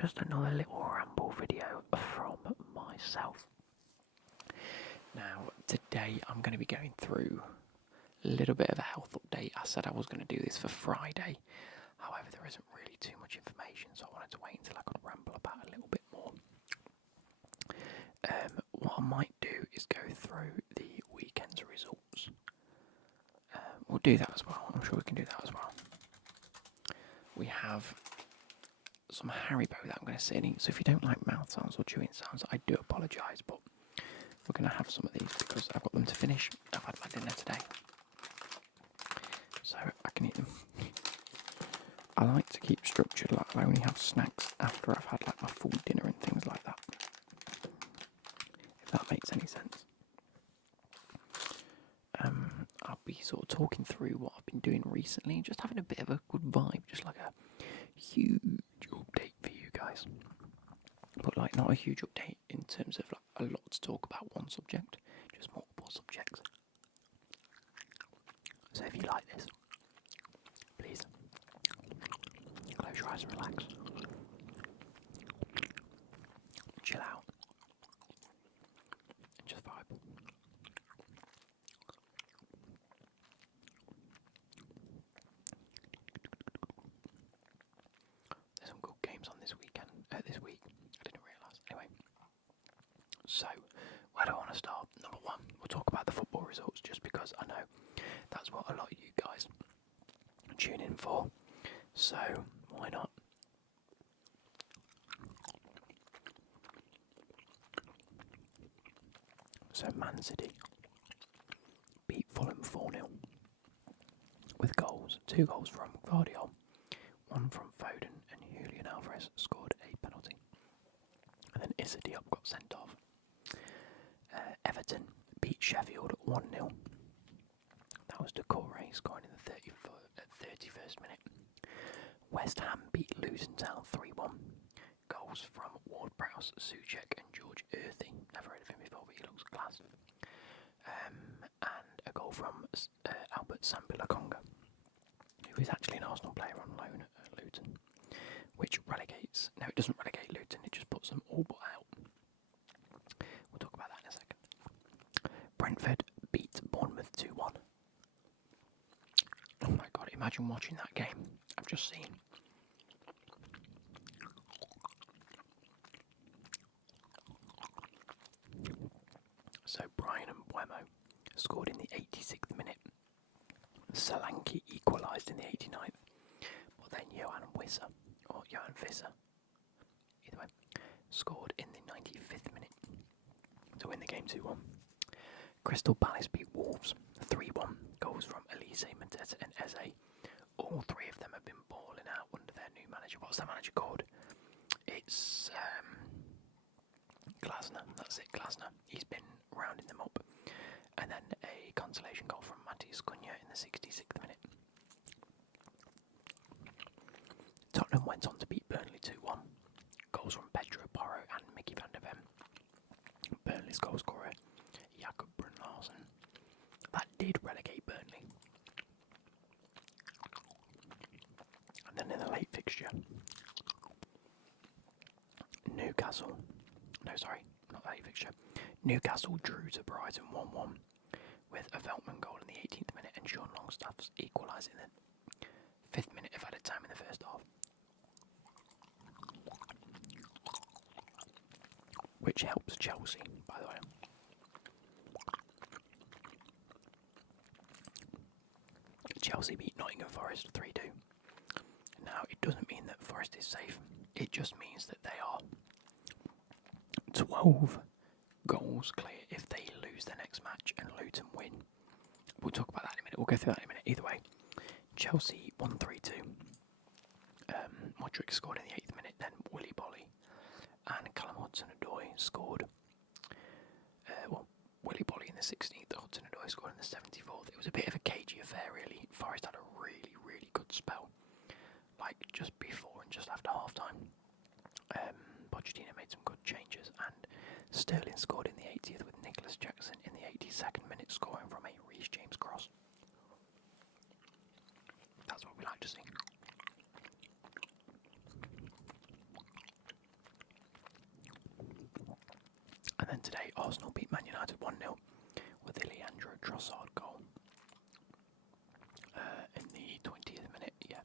just another little ramble video from myself. Now, today I'm going to be going through a little bit of a health update. I said I was going to do this for Friday, however there isn't really too much information, so I wanted to wait until I could ramble about a little bit more. What I might do is go through the weekend's results. We'll do that as well. I'm sure we can do that as well. We have some Haribo that I'm going to sit and eat, so if you don't like mouth sounds or chewing sounds, I do apologise, but we're going to have some of these because I've got them to finish. I've had my dinner today, so I can eat them. I like to keep structured, like I only have snacks after I've had like my full dinner and things like that, if that makes any sense. I'll be sort of talking through what I've been doing recently, just having a bit of a good vibe, just like a huge update for you guys. But like not a huge update in terms of like a lot to talk about one subject, just multiple subjects. So if you like this, please close your eyes and relax. Chill out. And just vibe. There's some good games on this weekend. This week. I didn't realise. Anyway. So, where do I want to start? Number one, we'll talk about the football results just because I know that's what a lot of you guys tune in for. So, why not? So, Man City beat Fulham 4-0 with goals. 2 goals from Guardiola, 1 from Foden, and Julian Alvarez scored a penalty. And then Issa Diop got sent off. Everton beat Sheffield 1-0. That was Decore scoring in the 31st minute. West Ham beat Luton Town 3-1. Goals from Ward-Prowse, Soucek and George Earthy. Never heard of him before, but he looks class. And a goal from Albert Sambilakonga, who is actually an Arsenal player on loan at Luton, which relegates. No, it doesn't relegate Luton, it just puts them all but out. We'll talk about that in a second. Brentford beat Bournemouth 2-1. Oh my god, imagine watching that game I've just seen. So Brian Mbeumo scored in the 86th minute. Solanke equalised in the 89th. But then Johan Visser, either way, scored in the 95th minute to win the game 2-1. Crystal Palace beat Wolves 3-1. Goals from Elise, Mateta and Eze. All 3 of them have been balling out under their new manager. What's that manager called? It's Glasner. That's it, Glasner. He's been rounding them up. And then a consolation goal from Matthias Cunha in the 66th minute. Tottenham went on to beat Burnley 2-1. Goals from Pedro Porro and Mickey van der Ven. Burnley's goal scorer, Jakob Brun-Larsen. That did relegate Burnley. And then in the late fixture, Newcastle drew to Brighton 1-1 with a Veltman goal in the 18th minute and Sean Longstaff's equalising in the 5th minute of added time in the first half. Which helps Chelsea, by the way. Chelsea beat Nottingham Forest 3-2. Now, it doesn't mean that Forest is safe. It just means that they are 12 goals clear if they lose their next match and Luton win. We'll talk about that in a minute. We'll go through that in a minute. Either way, Chelsea won 3-2. Modric scored in the 8th minute, then Willy Bolly and Callum Hudson-Odoi scored. Willy Bolly in the 16th, Hudson-Odoi scored in the 74th. It was a bit of a cagey affair, really. Forest had a really, really good spell, like just before and just after half-time. Pochettino made some good changes, and Sterling scored in the 80th with Nicholas Jackson in the 82nd minute, scoring from a Reece James cross. That's what we like to see. And today, Arsenal beat Man United 1-0 with a Leandro Trossard goal in the 20th minute. Yeah,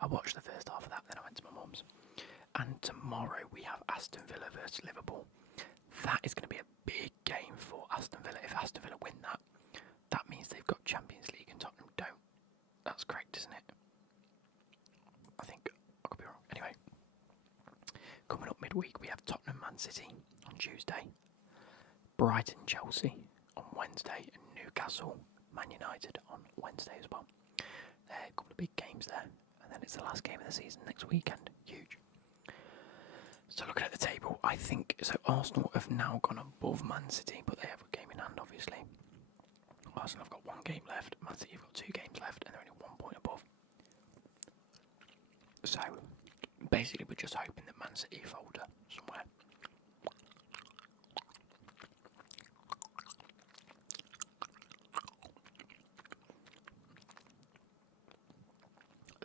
I watched the first half of that, then I went to my mum's. And tomorrow we have Aston Villa versus Liverpool. That is going to be a big game for Aston Villa. If Aston Villa win that, that means they've got Champions League and Tottenham don't. That's correct, isn't it? I think I could be wrong. Anyway, coming up midweek we have Tottenham Man City on Tuesday, Brighton Chelsea on Wednesday, and Newcastle Man United on Wednesday as well. A couple of big games there, and then it's the last game of the season next weekend. Huge. So looking at the table, I think so. Arsenal have now gone above Man City, but they have a game in hand, obviously. Arsenal have got one game left. Man City have got 2 games left, and they're only 1 point above. So basically, we're just hoping that Man City falter somewhere.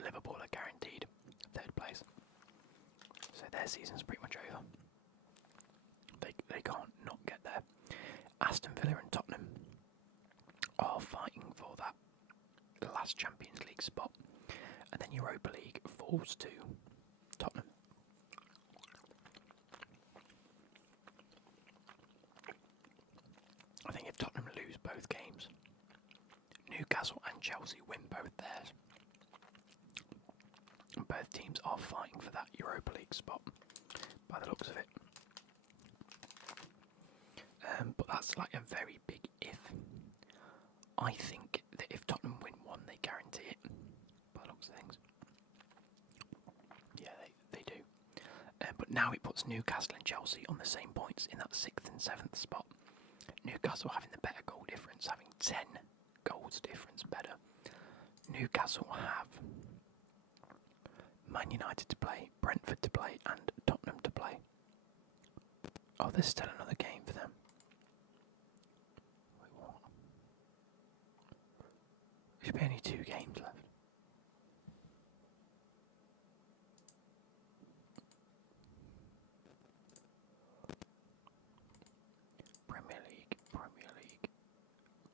Liverpool are guaranteed 3rd place, so their season's pretty much over. They can't not get there. Aston Villa and Tottenham are fighting for that last Champions League spot, and then Europa League falls to Tottenham. I think if Tottenham lose both games, Newcastle and Chelsea win both theirs. And both teams are fighting for that Europa League spot, by the looks of it. But that's like a very big if. I think that if Tottenham win one, they guarantee it, by the looks of things. Yeah, they do. But now it puts Newcastle and Chelsea on the same points in that 6th and 7th spot. Newcastle having the better goal difference, having 10 goals difference better. Newcastle have Man United to play, Brentford to play, and Tottenham to play. Oh, there's still another game for them. Wait, what? There should be only 2 games left. Premier League.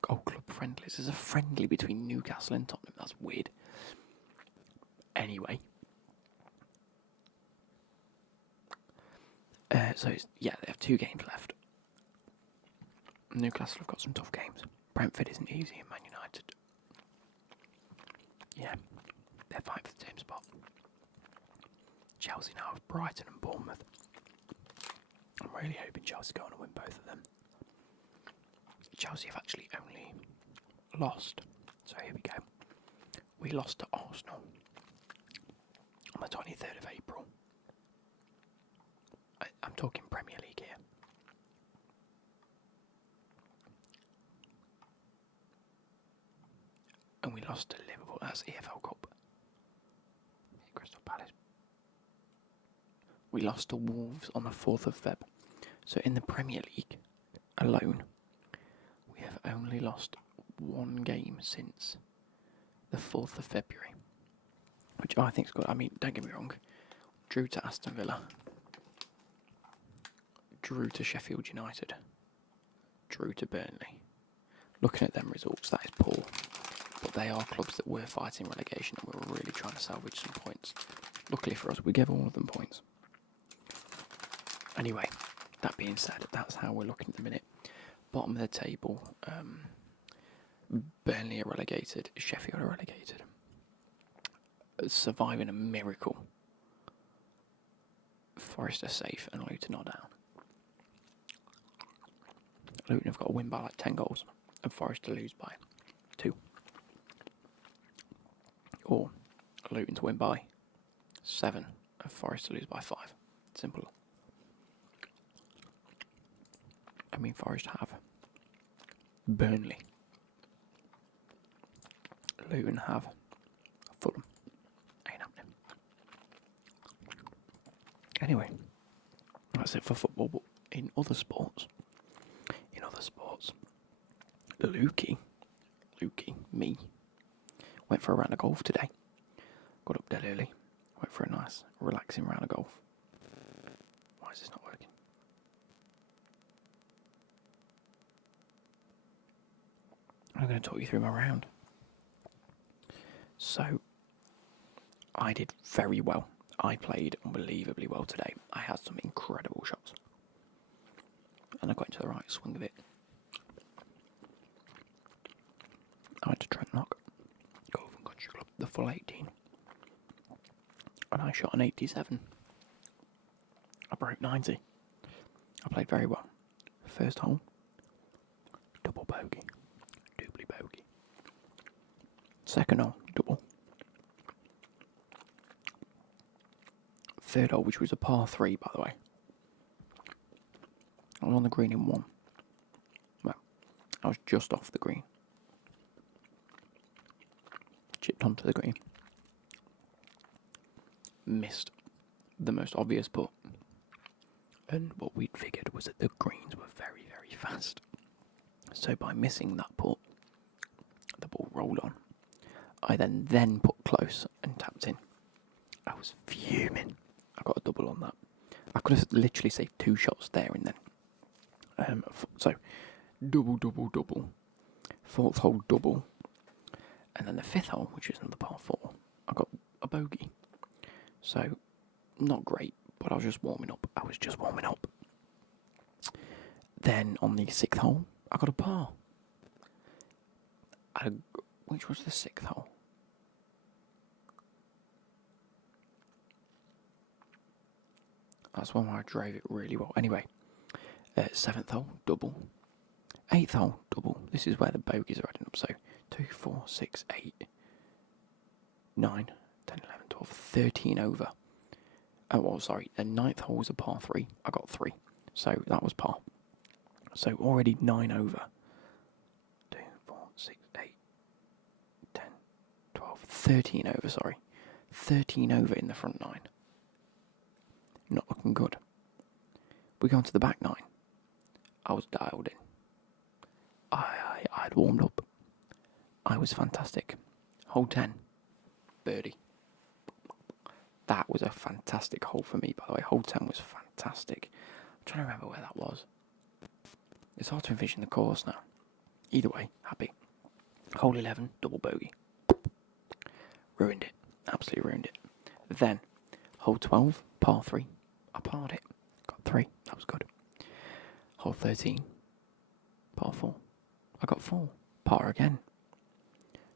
Oh, club friendlies. There's a friendly between Newcastle and Tottenham. That's weird. Anyway. So, they have 2 games left. Newcastle have got some tough games. Brentford isn't easy, and Man United. Yeah, they're fighting for the same spot. Chelsea now have Brighton and Bournemouth. I'm really hoping Chelsea go on and win both of them. Chelsea have actually only lost. So here we go. We lost to Arsenal on the 23rd of April. I'm talking Premier League here. And we lost to Liverpool. That's EFL Cup. Crystal Palace. We lost to Wolves on the 4th of Feb. So in the Premier League alone, we have only lost 1 game since the 4th of February. Which I think is good. I mean, don't get me wrong. Drew to Aston Villa. Drew to Sheffield United. Drew to Burnley. Looking at them results, that is poor. But they are clubs that were fighting relegation and were really trying to salvage some points. Luckily for us, we gave all of them points. Anyway, that being said, that's how we're looking at the minute. Bottom of the table, Burnley are relegated, Sheffield are relegated. Surviving a miracle. Forest are safe and Luton are down. Luton have got to win by like 10 goals and Forest to lose by 2. Or Luton to win by 7 and Forest to lose by 5. Simple. I mean, Forest have Burnley. Luton have Fulham. Ain't happening. Anyway, that's it for football. But in other sports, Lukey, me, went for a round of golf today. Got up dead early. Went for a nice, relaxing round of golf. Why is this not working? I'm going to talk you through my round. So, I did very well. I played unbelievably well today. I had some incredible shots. And I got into the right swing of it. I went to Trent Knock, Golf and Country Club, the full 18. And I shot an 87. I broke 90. I played very well. First hole, double bogey, doubly bogey. Second hole, double. Third hole, which was a par 3, by the way. I was on the green in 1. Well, I was just off the green. Chipped onto the green. Missed the most obvious putt. And what we'd figured was that the greens were very, very fast. So by missing that putt, the ball rolled on. I then put close and tapped in. I was fuming. I got a double on that. I could have literally saved 2 shots there and then. So, double. 4th hole, double. And then the 5th hole, which is another par 4, I got a bogey. So, not great, but I was just warming up. Then on the 6th hole, I got a par. Which was the 6th hole? That's one where I drove it really well. Anyway, 7th hole, double. 8th hole, double. This is where the bogeys are adding up. So 2, 4, 6, 8, 9, 10, 11, 12, 13 over. Oh, well, sorry. The 9th hole was a par 3. I got 3. So that was par. So already 9 over. 2, 4, 6, 8, 10, 12, 13 over, sorry. 13 over in the front 9. Not looking good. We go on to the back 9. I was dialed in. I'd warmed up. I was fantastic. Hole 10. Birdie. That was a fantastic hole for me, by the way. Hole 10 was fantastic. I'm trying to remember where that was. It's hard to envision the course now. Either way, happy. Hole 11, double bogey. Ruined it. Absolutely ruined it. Then, hole 12, par 3. I parred it. Got 3. That was good. Hole 13, par 4. I got 4. Par again.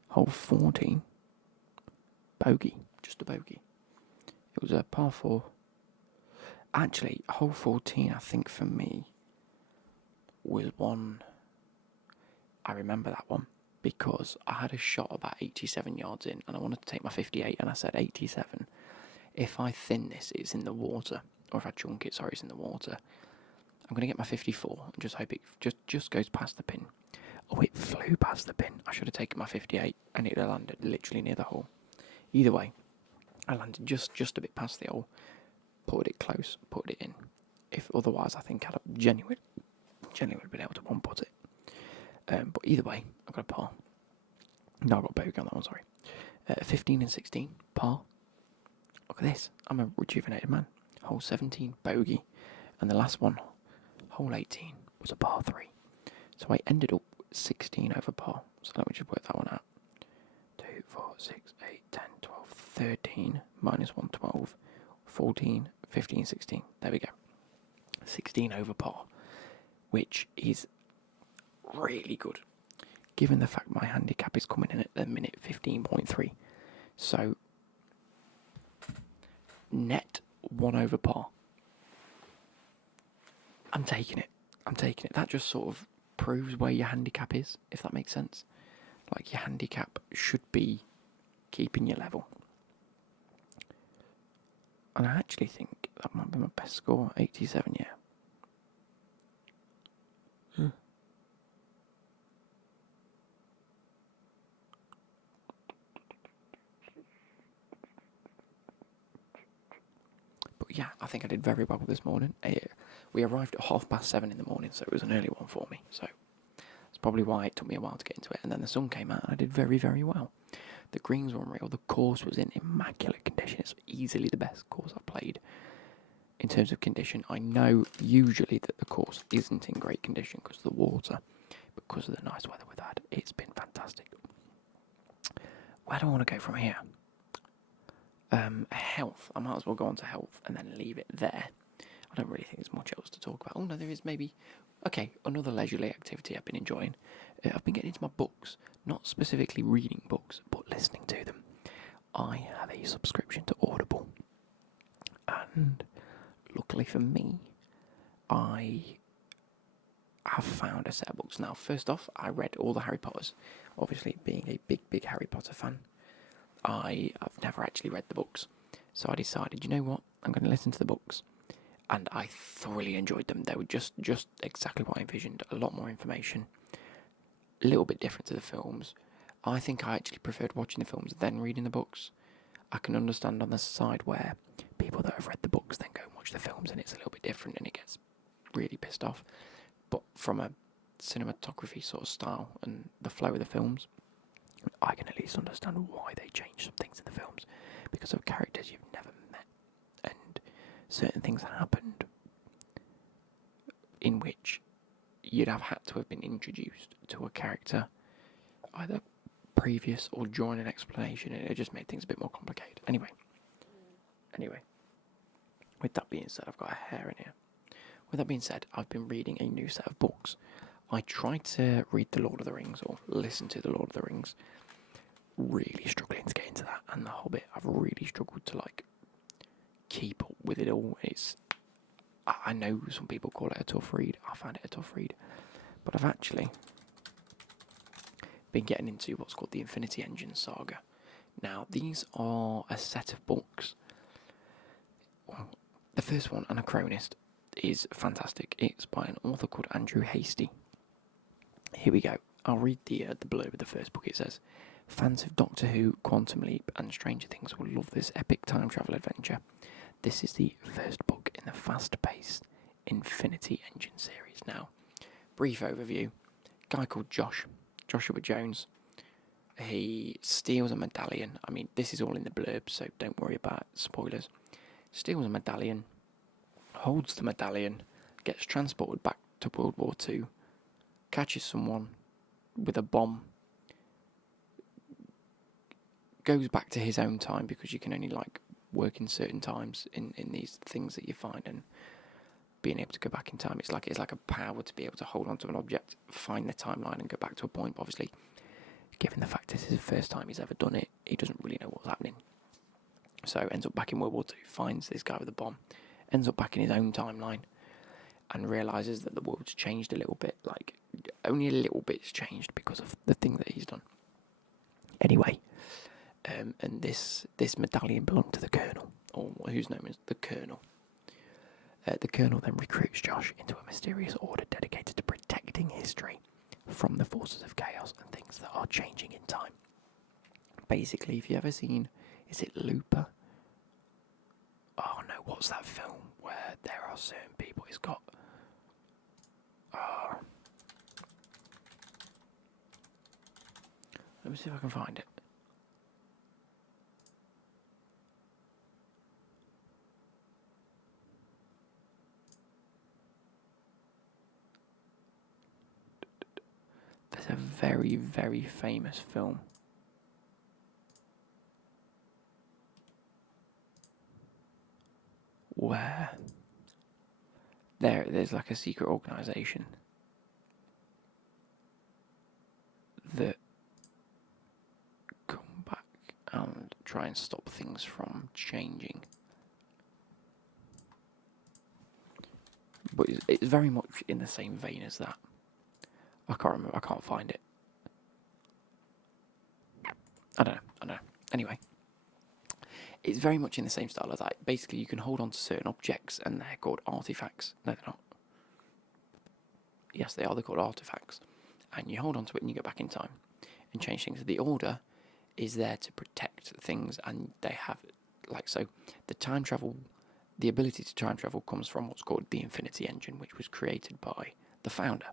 Hole 14, bogey. Just a bogey. It was a par 4. Actually, hole 14, I think for me, was one. I remember that one because I had a shot about 87 yards in and I wanted to take my 58 and I said 87. If I thin this, it's in the water. Or if I chunk it, sorry, it's in the water. I'm going to get my 54 and just hope it just goes past the pin. Oh, it flew past the pin. I should have taken my 58 and it landed literally near the hole. Either way, I landed just a bit past the hole, put it close, put it in. If otherwise, I think I'd have genuinely been able to one put it. But either way, I got a par. No, I got a bogey on that one, sorry. 15 and 16, par. Look at this. I'm a rejuvenated man. Hole 17, bogey. And the last one, hole 18, was a par 3. So I ended up 16 over par. So let me just work that one out. 2, 4, 6, 8, 10, 12, 13, minus 1, 12, 14, 15, 16. There we go. 16 over par, which is really good, given the fact my handicap is coming in at the minute 15.3. So, net 1 over par. I'm taking it. That just sort of proves where your handicap is, if that makes sense. Like, your handicap should be keeping you level. And I actually think that might be my best score, 87, yeah. But yeah, I think I did very well this morning. We arrived at 7:30 in the morning, so it was an early one for me. So that's probably why it took me a while to get into it. And then the sun came out and I did very, very well. The greens were unreal. The course was in immaculate condition. It's easily the best course I've played in terms of condition. I know usually that the course isn't in great condition because of the water, because of the nice weather we've had. It's been fantastic. Where do I want to go from here? Health. I might as well go on to health and then leave it there. I don't really think there's much else to talk about. Oh no, there is maybe. Okay, another leisurely activity I've been enjoying. I've been getting into my books, not specifically reading books, but listening to them. I have a subscription to Audible, and luckily for me, I have found a set of books now. First off, I read all the Harry Potters. Obviously, being a big Harry Potter fan, I've never actually read the books. So I decided, you know what, I'm going to listen to the books. And I thoroughly enjoyed them. They were just exactly what I envisioned. A lot more information, a little bit different to the films. I think I actually preferred watching the films than reading the books. I can understand on the side where people that have read the books then go and watch the films and it's a little bit different and it gets really pissed off. But from a cinematography sort of style and the flow of the films, I can at least understand why they changed some things in the films because of characters you've never met and certain things happened in which you'd have had to have been introduced to a character either previous or during an explanation, and it just made things a bit more complicated. Anyway, with that being said, I've got a hair in here. With that being said, I've been reading a new set of books. I tried to read The Lord of the Rings or listen to The Lord of the Rings. Really struggling to get into that, and The Hobbit. I've really struggled to keep up with it all. I know some people call it a tough read. I find it a tough read, but I've actually been getting into what's called the Infinity Engine saga. Now, these are a set of books. Well, the first one, Anachronist, is fantastic. It's by an author called Andrew Hastie. Here we go. I'll read the blurb of the first book. It says, fans of Doctor Who, Quantum Leap and Stranger Things will love this epic time travel adventure. This is the first book in the fast-paced Infinity Engine series. Now, brief overview. Guy called Joshua Jones. He steals a medallion. I mean, this is all in the blurb, so don't worry about spoilers. Steals a medallion, holds the medallion, gets transported back to World War II, catches someone with a bomb, goes back to his own time because you can only work in certain times in these things that you find, and being able to go back in time, it's like a power to be able to hold on to an object, find the timeline and go back to a point. But obviously, given the fact this is the first time he's ever done it, he doesn't really know what's happening. So ends up back in World War II, finds this guy with a bomb, ends up back in his own timeline, and realises that the world's changed a little bit. Only a little bit's changed because of the thing that he's done. Anyway, and this medallion belonged to the Colonel, or who's known as the Colonel. The Colonel then recruits Josh into a mysterious order dedicated to protecting history from the forces of chaos and things that are changing in time. Basically, if you've ever seen, is it Looper? Oh no, what's that film where there are certain people? It's got. Let me see if I can find it. There's a very, very famous film where there's a secret organisation that come back and try and stop things from changing. But it's very much in the same vein as that. I can't remember. I can't find it. I don't know. Anyway, it's very much in the same style as that. Basically, you can hold on to certain objects, and they're called artifacts. No, they're not. Yes, they are. They're called artifacts. And you hold on to it, and you go back in time and change things. The Order is there to protect things, and they have, the time travel, the ability to time travel comes from what's called the Infinity Engine, which was created by the founder.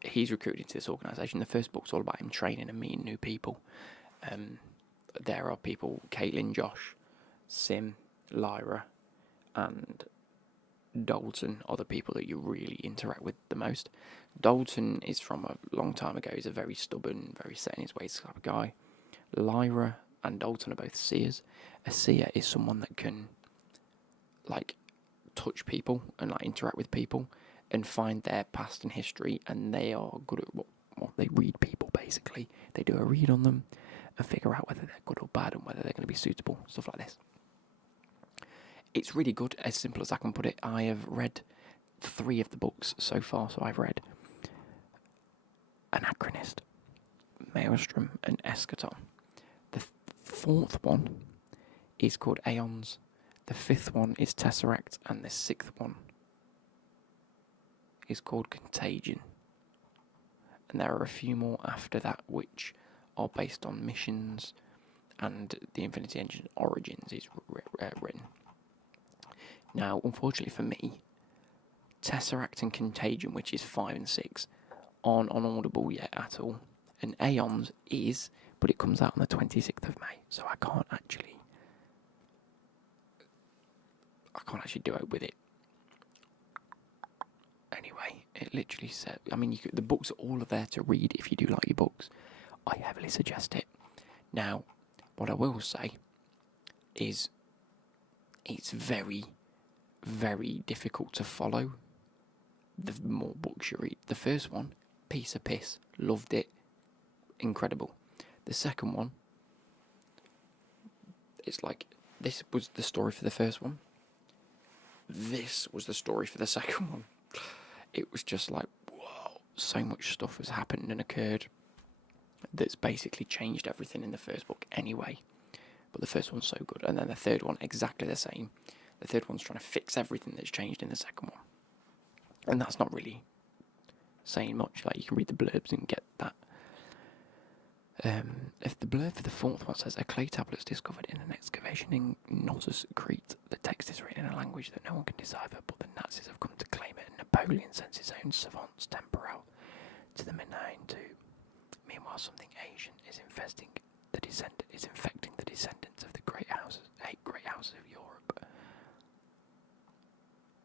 He's recruited into this organisation. The first book's all about him training and meeting new people. There are people, Caitlin, Josh, Sim, Lyra, and Dalton are the people that you really interact with the most. Dalton is from a long time ago. He's a very stubborn, very set in his ways type of guy. Lyra and Dalton are both seers. A seer is someone that can, like, touch people and, like, interact with people and find their past and history, and they are good at what they read people, basically. They do a read on them and figure out whether they're good or bad and whether they're going to be suitable, stuff like this. It's really good, as simple as I can put it. I have read 3 of the books so far, so I've read Anachronist, Maelstrom, and Eschaton. The 4th one is called Aeons, the 5th one is Tesseract, and the 6th one is called Contagion. And there are a few more after that which are based on missions, and the Infinity Engine Origins is written. Now, unfortunately for me, Tesseract and Contagion, which is 5 and 6, aren't on Audible yet at all. And Aeons is, but it comes out on the 26th of May, so I can't actually do it with it. Anyway, it literally said, I mean, the books are all there to read if you do like your books. I heavily suggest it. Now, what I will say is it's very, very difficult to follow the more books you read. The first one, piece of piss, loved it, incredible. The second one, it's like, this was the story for the first one, this was the story for the second one. It was just like, whoa, so much stuff has happened and occurred that's basically changed everything in the first book anyway. But the first one's so good, and then the third one, exactly the same. The third one's trying to fix everything that's changed in the second one. And that's not really saying much. Like, you can read the blurbs and get that. If the blurb for the 4th one says, a clay tablet is discovered in an excavation in Knossos, Crete. The text is written in a language that no one can decipher, but the Nazis have come to claim it, and Napoleon sends his own savants temporal to the Menai too. Meanwhile, something Asian is infecting the descendants of the 8 great houses of Europe.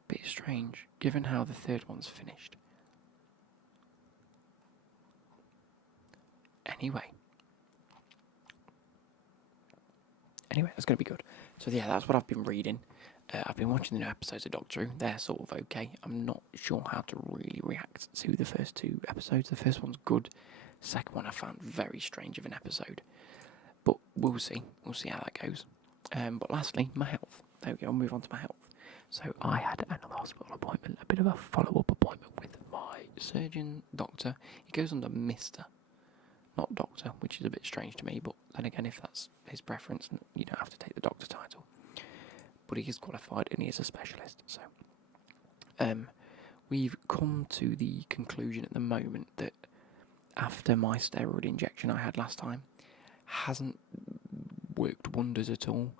Bit strange, given how the third one's finished. Anyway, that's going to be good. So yeah, that's what I've been reading. I've been watching the new episodes of Doctor Who. They're sort of okay. I'm not sure how to really react to the first 2 episodes. The first one's good. The second one I found very strange of an episode. But we'll see. We'll see how that goes. But lastly, my health. There we go, I'll move on to my health. So I had another hospital appointment, a bit of a follow-up appointment with my surgeon, doctor. He goes under Mr., not doctor, which is a bit strange to me, but then again, if that's his preference, you don't have to take the doctor title. But he is qualified and he is a specialist, so we've come to the conclusion at the moment that after my steroid injection I had last time hasn't worked wonders at all.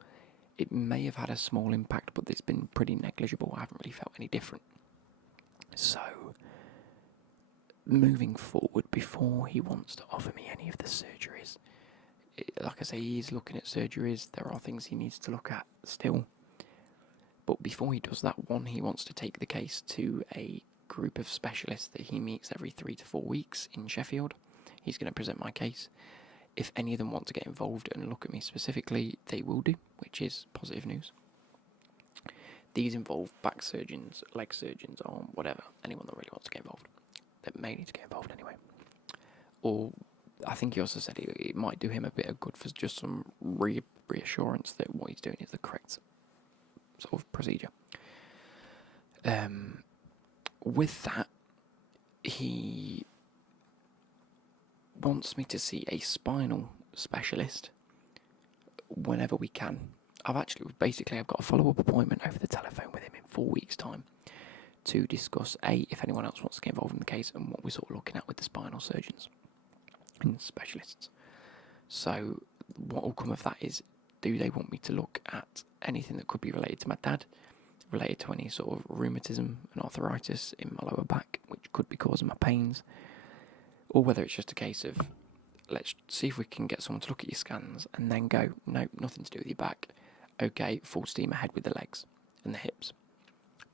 It may have had a small impact, but it's been pretty negligible. I haven't really felt any different. So, moving forward, before he wants to offer me any of the surgeries, like I say, he's looking at surgeries. There are things he needs to look at still. But before he does that, he wants to take the case to a group of specialists that he meets every 3 to 4 weeks in Sheffield. He's going to present my case. If any of them want to get involved and look at me specifically, they will do, which is positive news. These involve back surgeons, leg surgeons, arm, whatever. Anyone that really wants to get involved. That may need to get involved anyway. Or, I think he also said it might do him a bit of good for just some reassurance that what he's doing is the correct sort of procedure. With that, he wants me to see a spinal specialist whenever we can. I've got a follow-up appointment over the telephone with him in 4 weeks' time to discuss if anyone else wants to get involved in the case and what we're sort of looking at with the spinal surgeons and specialists. So what will come of that is, do they want me to look at anything that could be related to my dad, related to any sort of rheumatism and arthritis in my lower back, which could be causing my pains, or whether it's just a case of, let's see if we can get someone to look at your scans and then go, no, nothing to do with your back. Okay, full steam ahead with the legs and the hips.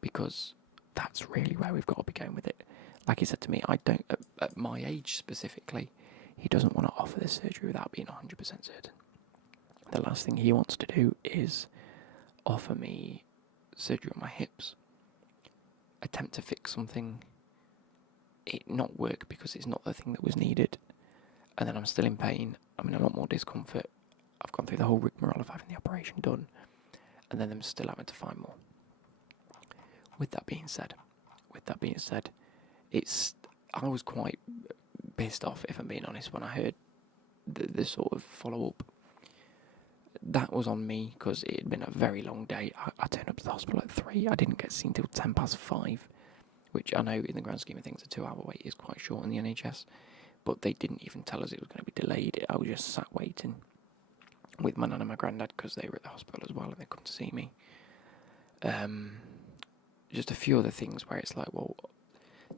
because that's really where we've got to be going with it. Like he said to me, I don't, at my age specifically, he doesn't want to offer this surgery without being 100% certain. The last thing he wants to do is offer me surgery on my hips, attempt to fix something, it not work because it's not the thing that was needed, and then I'm still in pain, I'm in a lot more discomfort, I've gone through the whole rigmarole of having the operation done, and then I'm still having to find more. With that being said, I was quite pissed off, if I'm being honest, when I heard the sort of follow-up. That was on me, because it had been a very long day. I turned up to the hospital at 3, I didn't get seen till 5:10, which I know in the grand scheme of things a 2-hour wait is quite short in the NHS, but they didn't even tell us it was going to be delayed. I was just sat waiting with my nan and my granddad, because they were at the hospital as well and they come to see me. Just a few other things where it's like, well,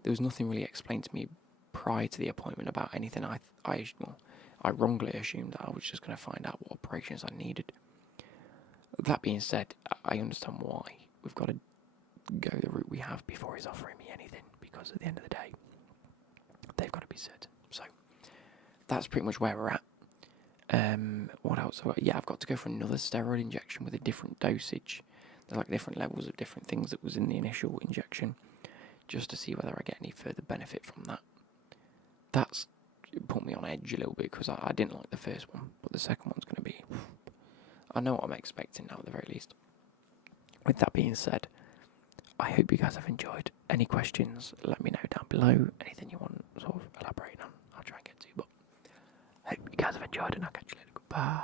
there was nothing really explained to me prior to the appointment about anything. I wrongly assumed that I was just going to find out what operations I needed. That being said, I understand why we've got to go the route we have before he's offering me anything, because at the end of the day, they've got to be certain. So that's pretty much where we're at. What else? I've got to go for another steroid injection with a different dosage. There's like different levels of different things that was in the initial injection, just to see whether I get any further benefit from that. That's put me on edge a little bit, because I didn't like the first one, but the second one's going to be... I know what I'm expecting now, at the very least. With that being said, I hope you guys have enjoyed. Any questions, let me know down below. Anything you want sort of elaborating on, I'll try and get to. But I hope you guys have enjoyed, and I'll catch you later. Goodbye.